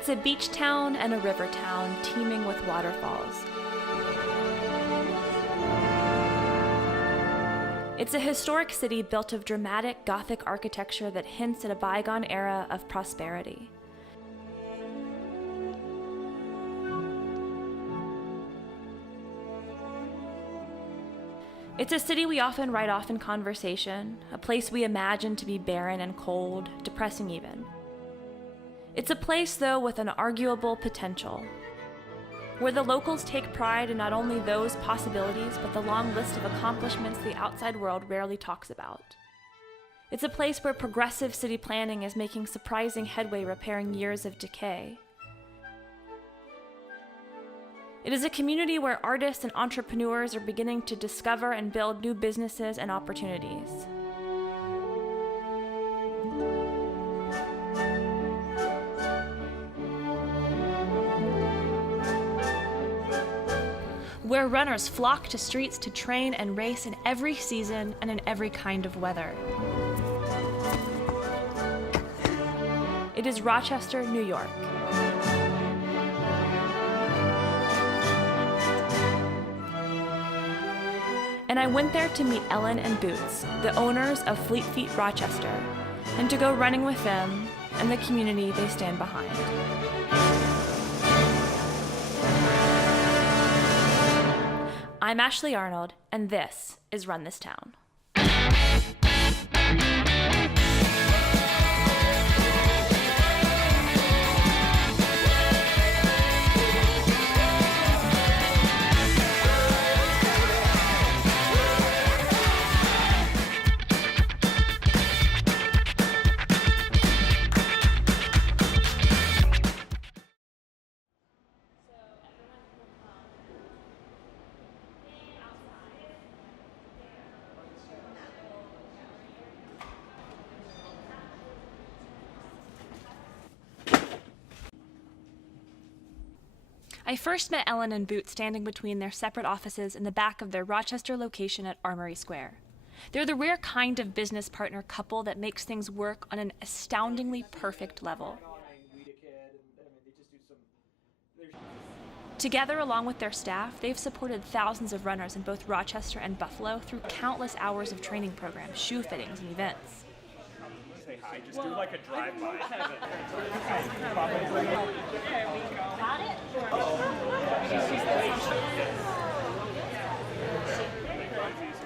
It's a beach town and a river town teeming with waterfalls. It's a historic city built of dramatic Gothic architecture that hints at a bygone era of prosperity. It's a city we often write off in conversation, a place we imagine to be barren and cold, depressing even. It's a place, though, with an arguable potential, where the locals take pride in not only those possibilities, but the long list of accomplishments the outside world rarely talks about. It's a place where progressive city planning is making surprising headway repairing years of decay. It is a community where artists and entrepreneurs are beginning to discover and build new businesses and opportunities. Where runners flock to streets to train and race in every season and in every kind of weather. It is Rochester, New York. And I went there to meet Ellen and Boots, the owners of Feet Rochester, and to go running with them and the community they stand behind. I'm Ashley Arnold, and this is Run This Town. I first met Ellen and Boots standing between their separate offices in the back of their Rochester location at Armory Square. They're the rare kind of business partner couple that makes things work on an astoundingly perfect level. Together, along with their staff, they've supported thousands of runners in both Rochester and Buffalo through countless hours of training programs, shoe fittings, and events. Say hi, just do like a drive-by. There we go. Got it?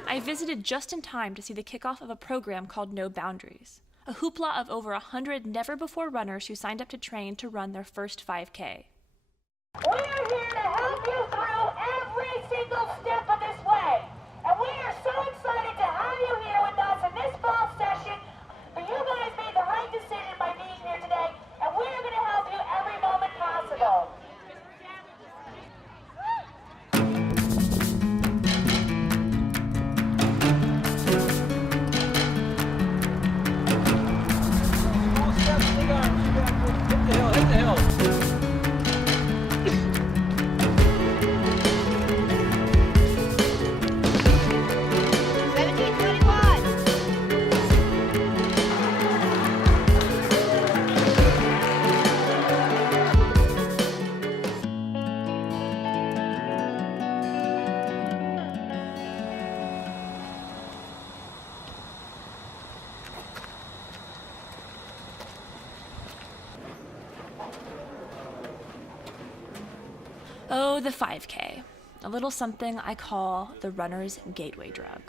I visited just in time to see the kickoff of a program called No Boundaries, a hoopla of over 100 never-before runners who signed up to train to run their first 5K. We are here to help you through every single step of this way. And we are so excited to have you here with us in this fall session. But you guys made the right decision by being here today, and we are going to help you every moment possible. Hit the hill. Oh, the 5K, a little something I call the runner's gateway drug.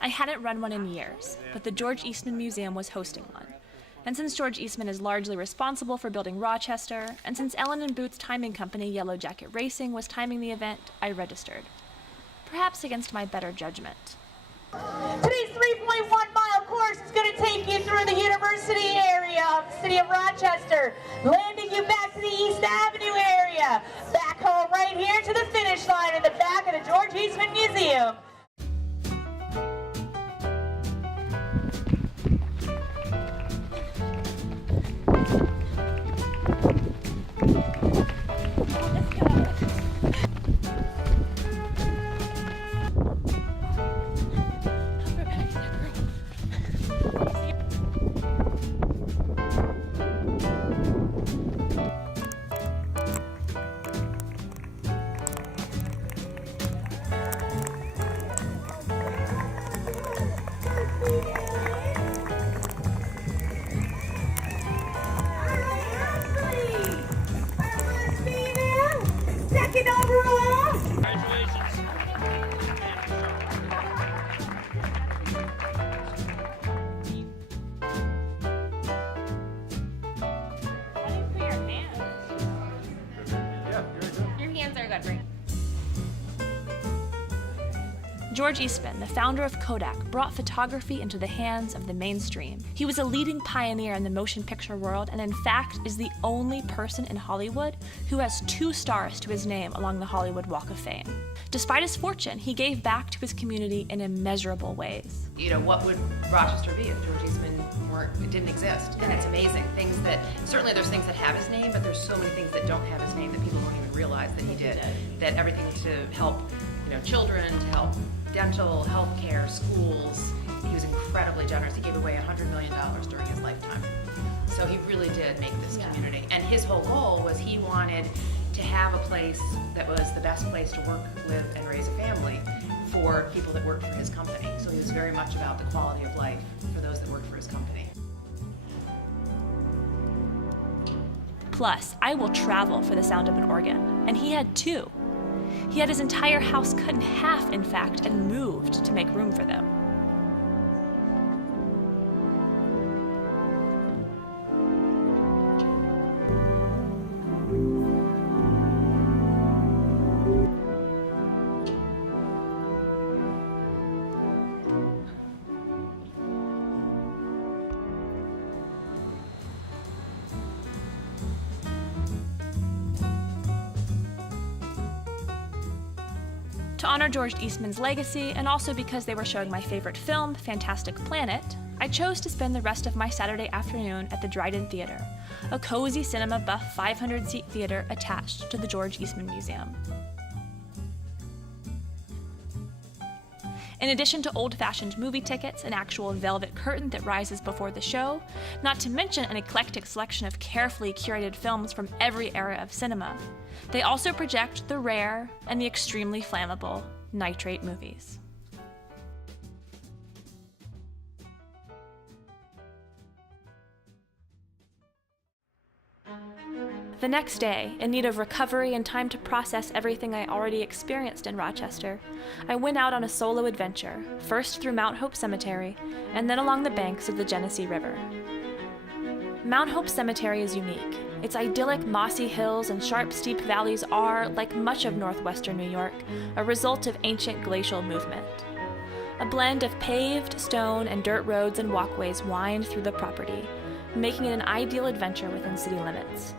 I hadn't run one in years, but the George Eastman Museum was hosting one. And since George Eastman is largely responsible for building Rochester, and since Ellen and Boots' timing company, Yellow Jacket Racing, was timing the event, I registered. Perhaps against my better judgment. Today's 3.1-mile course is going to take you through the university area of the city of Rochester, landing you back to the East Avenue area, back home right here to the finish line in the back of the George Eastman Museum. George Eastman, the founder of Kodak, brought photography into the hands of the mainstream. He was a leading pioneer in the motion picture world and in fact is the only person in Hollywood who has 2 stars to his name along the Hollywood Walk of Fame. Despite his fortune, he gave back to his community in immeasurable ways. You know, what would Rochester be if George Eastman didn't exist? And it's amazing. Things that, certainly there's things that have his name, but there's so many things that don't have his name that people don't even realize that he did. That everything to help, children, to help dental, health care, schools. He was incredibly generous. He gave away $100 million during his lifetime. So he really did make this community. And his whole goal was he wanted to have a place that was the best place to work, live, and raise a family for people that worked for his company. So he was very much about the quality of life for those that worked for his company. Plus, I will travel for the sound of an organ, and he had 2. He had his entire house cut in half, in fact, and moved to make room for them. To honor George Eastman's legacy, and also because they were showing my favorite film, Fantastic Planet, I chose to spend the rest of my Saturday afternoon at the Dryden Theatre, a cozy cinema buff 500-seat theater attached to the George Eastman Museum. In addition to old-fashioned movie tickets, an actual velvet curtain that rises before the show, not to mention an eclectic selection of carefully curated films from every era of cinema, they also project the rare and the extremely flammable nitrate movies. The next day, in need of recovery and time to process everything I already experienced in Rochester, I went out on a solo adventure, first through Mount Hope Cemetery, and then along the banks of the Genesee River. Mount Hope Cemetery is unique. Its idyllic mossy hills and sharp steep valleys are, like much of northwestern New York, a result of ancient glacial movement. A blend of paved, stone, and dirt roads and walkways wind through the property, making it an ideal adventure within city limits.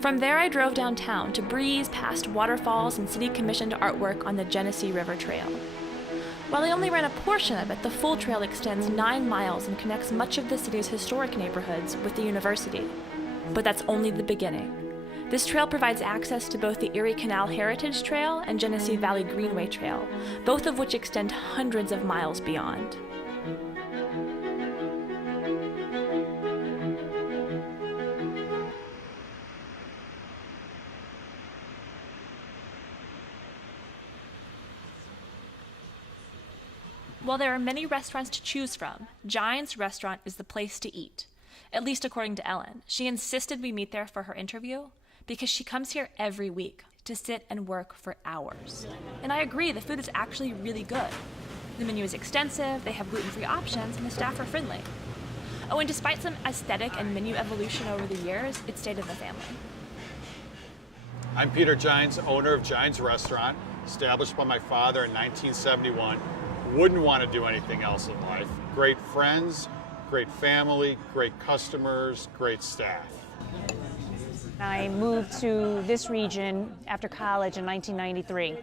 From there, I drove downtown to breeze past waterfalls and city-commissioned artwork on the Genesee River Trail. While I only ran a portion of it, the full trail extends 9 miles and connects much of the city's historic neighborhoods with the university. But that's only the beginning. This trail provides access to both the Erie Canal Heritage Trail and Genesee Valley Greenway Trail, both of which extend hundreds of miles beyond. While there are many restaurants to choose from, Giant's Restaurant is the place to eat, at least according to Ellen. She insisted we meet there for her interview because she comes here every week to sit and work for hours. And I agree, the food is actually really good. The menu is extensive, they have gluten-free options, and the staff are friendly. Oh, and despite some aesthetic and menu evolution over the years, it stayed in the family. I'm Peter Giants, owner of Giants Restaurant, established by my father in 1971. Wouldn't want to do anything else in life. Great friends, great family, great customers, great staff. I moved to this region after college in 1993,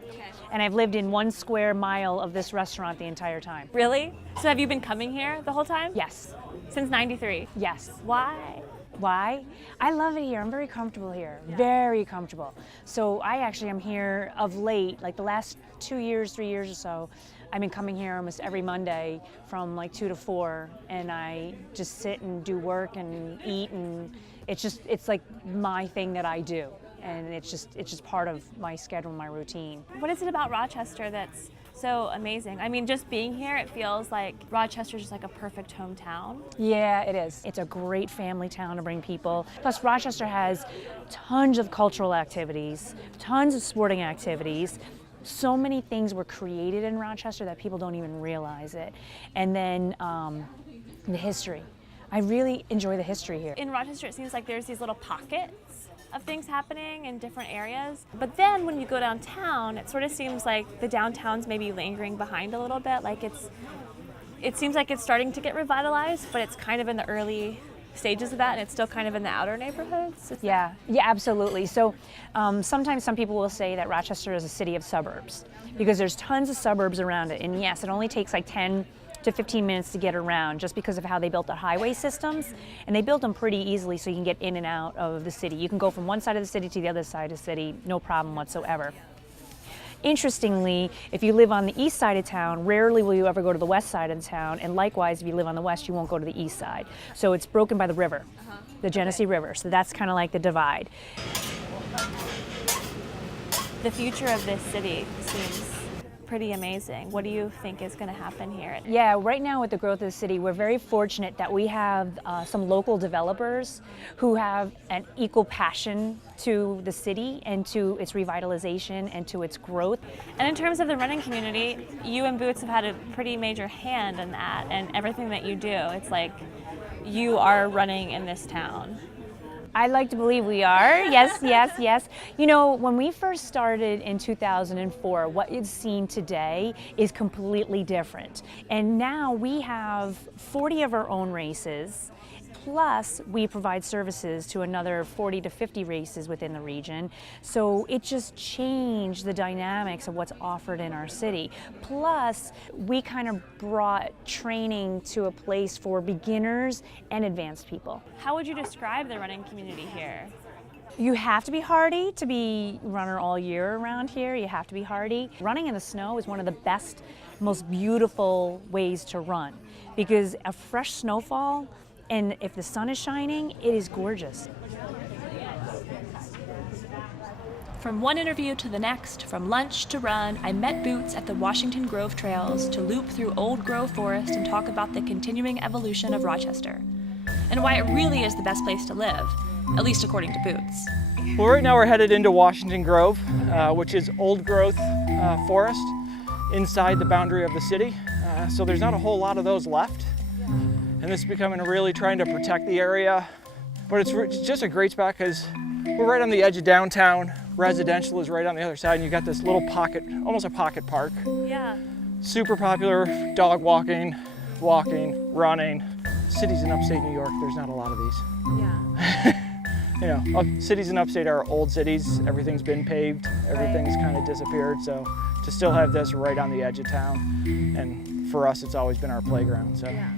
and I've lived in 1 square mile of this restaurant the entire time. Really? So have you been coming here the whole time? Yes. Since '93? Yes. Why? Why? I love it here. I'm very comfortable here. Very comfortable. So I actually am here of late, like the last 2 years, 3 years or so. I've been coming here almost every Monday from like 2 to 4, and I just sit and do work and eat, and it's like my thing that I do, and it's just part of my schedule, my routine. What is it about Rochester that's so amazing? I mean, just being here, it feels like Rochester's just like a perfect hometown. Yeah, it is. It's a great family town to bring people. Plus, Rochester has tons of cultural activities, tons of sporting activities. So many things were created in Rochester that people don't even realize it. And then the history. I really enjoy the history here. In Rochester, it seems like there's these little pockets of things happening in different areas. But then when you go downtown, it sort of seems like the downtown's maybe lingering behind a little bit. Like it seems like it's starting to get revitalized, but it's kind of in the early stages of that, and it's still kind of in the outer neighborhoods. Yeah, absolutely. So sometimes some people will say that Rochester is a city of suburbs because there's tons of suburbs around it. And yes, it only takes like 10 to 15 minutes to get around just because of how they built the highway systems. And they built them pretty easily so you can get in and out of the city. You can go from one side of the city to the other side of the city, no problem whatsoever. Interestingly, if you live on the east side of town, rarely will you ever go to the west side of the town, and likewise, if you live on the west, you won't go to the east side. So it's broken by the river, the Genesee River, so that's kind of like the divide. The future of this city seems pretty amazing. What do you think is going to happen here? Yeah, right now with the growth of the city, we're very fortunate that we have some local developers who have an equal passion to the city and to its revitalization and to its growth. And in terms of the running community, you and Boots have had a pretty major hand in that, and everything that you do, it's like you are running in this town. I like to believe we are. Yes. You know, when we first started in 2004, what you've seen today is completely different. And now we have 40 of our own races, plus we provide services to another 40 to 50 races within the region. So it just changed the dynamics of what's offered in our city. Plus, we kind of brought training to a place for beginners and advanced people. How would you describe the running community here? You have to be hardy to be a runner all year around here. You have to be hardy. Running in the snow is one of the best, most beautiful ways to run because a fresh snowfall, and if the sun is shining, it is gorgeous. From one interview to the next, from lunch to run, I met Boots at the Washington Grove Trails to loop through Old Grove Forest and talk about the continuing evolution of Rochester, and why it really is the best place to live, at least according to Boots. Well, right now we're headed into Washington Grove, which is old growth forest inside the boundary of the city. So there's not a whole lot of those left. And this is becoming really trying to protect the area. But it's just a great spot because we're right on the edge of downtown. Residential is right on the other side, and you got this little pocket, almost a pocket park. Yeah. Super popular dog walking, running. Cities in upstate New York, there's not a lot of these. Yeah. You know, cities in upstate are old cities. Everything's been paved. Everything's kind of disappeared. So to still have this right on the edge of town, and for us, it's always been our playground. So. Yeah.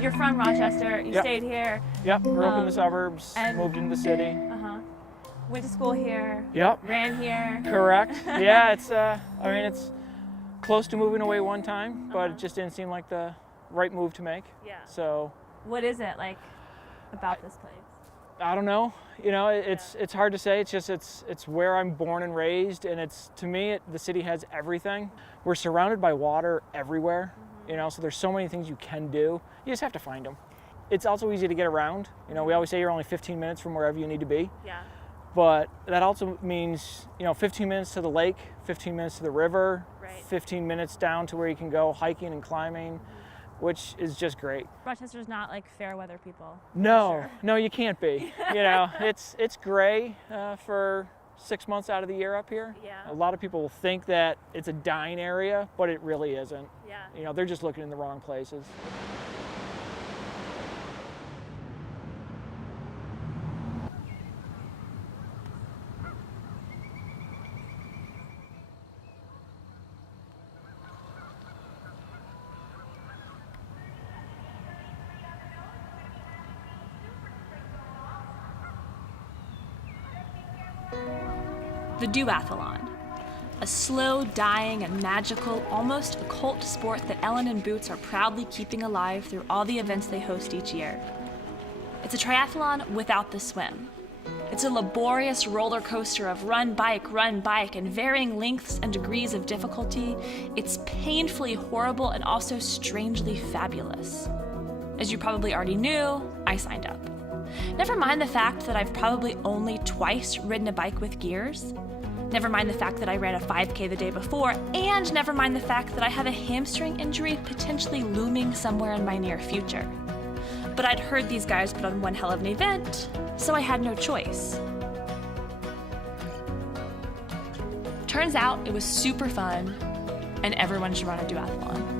You're from Rochester, you Yep. stayed here. Yep, grew up in the suburbs, and- moved into the city. Went to school here. Yep. Ran here. Correct. Yeah, it's close to moving away one time, but it just didn't seem like the right move to make. Yeah. So What is it like about this place? I don't know. You know, it's hard to say. It's just it's where I'm born and raised, and it's to me the city has everything. We're surrounded by water everywhere. You know, so there's so many things you can do. You just have to find them. It's also easy to get around. You know, we always say you're only 15 minutes from wherever you need to be. Yeah. But that also means, 15 minutes to the lake, 15 minutes to the river, Right. 15 minutes down to where you can go hiking and climbing, which is just great. Rochester's not like fair weather people. No, you can't be. It's gray for 6 months out of the year up here. Yeah. A lot of people will think that it's a dying area, but it really isn't. Yeah. You know, they're just looking in the wrong places. The duathlon, a slow, dying, and magical, almost occult sport that Ellen and Boots are proudly keeping alive through all the events they host each year. It's a triathlon without the swim. It's a laborious roller coaster of run, bike, and varying lengths and degrees of difficulty. It's painfully horrible and also strangely fabulous. As you probably already knew, I signed up. Never mind the fact that I've probably only twice ridden a bike with gears. Never mind the fact that I ran a 5K the day before, and never mind the fact that I have a hamstring injury potentially looming somewhere in my near future. But I'd heard these guys put on one hell of an event, so I had no choice. Turns out it was super fun, and everyone should run a duathlon.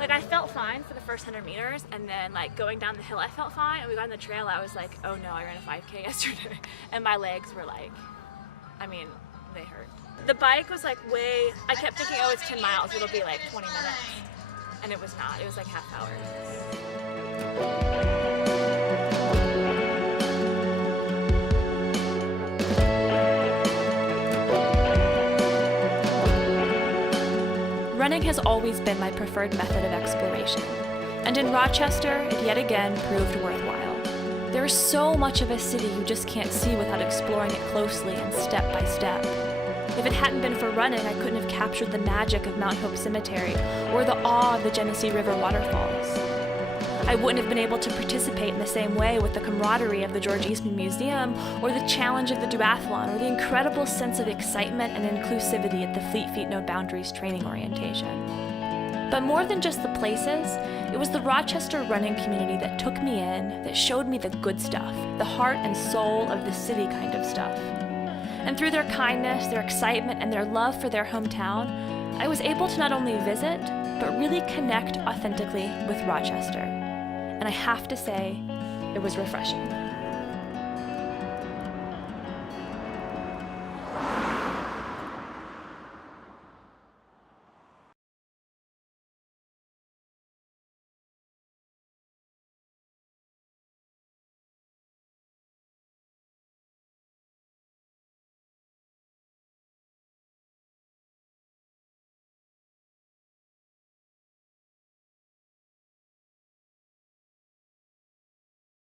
Like, I felt fine for the first 100 meters, and then, like, going down the hill, I felt fine, and we got on the trail, I was like, oh no, I ran a 5K yesterday, and my legs were like, I mean, they hurt. The bike was like I kept thinking, oh, it's 10 miles, it'll be like 20 minutes, and it was not, it was like half hour. Running has always been my preferred method of exploration, and in Rochester, it yet again proved worthwhile. There is so much of a city you just can't see without exploring it closely and step by step. If it hadn't been for running, I couldn't have captured the magic of Mount Hope Cemetery or the awe of the Genesee River waterfalls. I wouldn't have been able to participate in the same way with the camaraderie of the George Eastman Museum, or the challenge of the duathlon, or the incredible sense of excitement and inclusivity at the Fleet Feet No Boundaries training orientation. But more than just the places, it was the Rochester running community that took me in, that showed me the good stuff, the heart and soul of the city kind of stuff. And through their kindness, their excitement, and their love for their hometown, I was able to not only visit, but really connect authentically with Rochester. And I have to say, it was refreshing.